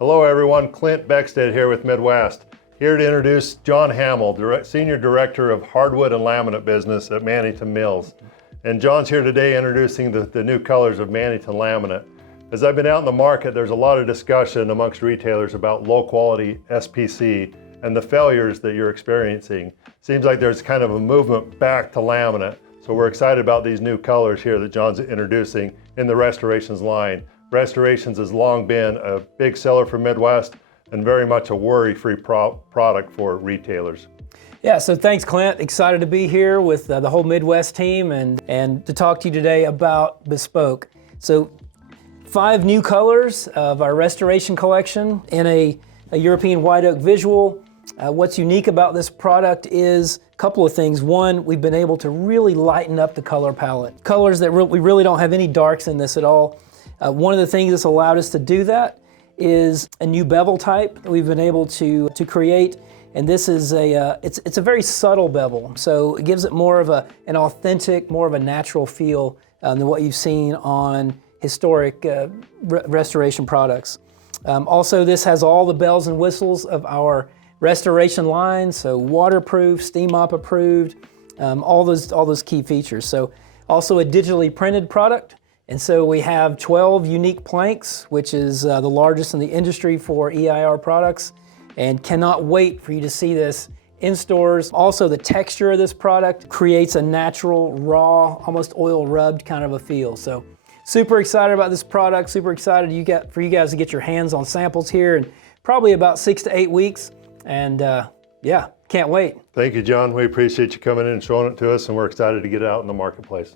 Hello everyone, Clint Beckstead here with Midwest. Here to introduce John Hammel, Senior Director of Hardwood and Laminate Business at Mannington Mills. And John's here today introducing the new colors of Mannington Laminate. As I've been out in the market, there's a lot of discussion amongst retailers about low quality SPC and the failures that you're experiencing. Seems like there's kind of a movement back to laminate. So we're excited about these new colors here that John's introducing in the Restorations line. Restorations has long been a big seller for Midwest and very much a worry-free product for retailers. Yeah, so thanks Clint. Excited to be here with the whole Midwest team and to talk to you today about Bespoke. So 5 new colors of our restoration collection in a European white oak visual. What's unique about this product is a couple of things. One, we've been able to really lighten up the color palette. Colors that we really don't have any darks in this at all. One of the things that's allowed us to do that is a new bevel type that we've been able to create, and this is it's a very subtle bevel, so it gives it more of an authentic, more of a natural feel than what you've seen on historic restoration products. Also, this has all the bells and whistles of our restoration line, so waterproof, steam mop approved, all those key features. So also a digitally printed product. And so we have 12 unique planks, which is the largest in the industry for EIR products, and cannot wait for you to see this in stores. Also, the texture of this product creates a natural, raw, almost oil rubbed kind of a feel. So super excited about this product, super excited for you guys to get your hands on samples here in probably about 6 to 8 weeks. And yeah, can't wait. Thank you, John. We appreciate you coming in and showing it to us, and we're excited to get it out in the marketplace.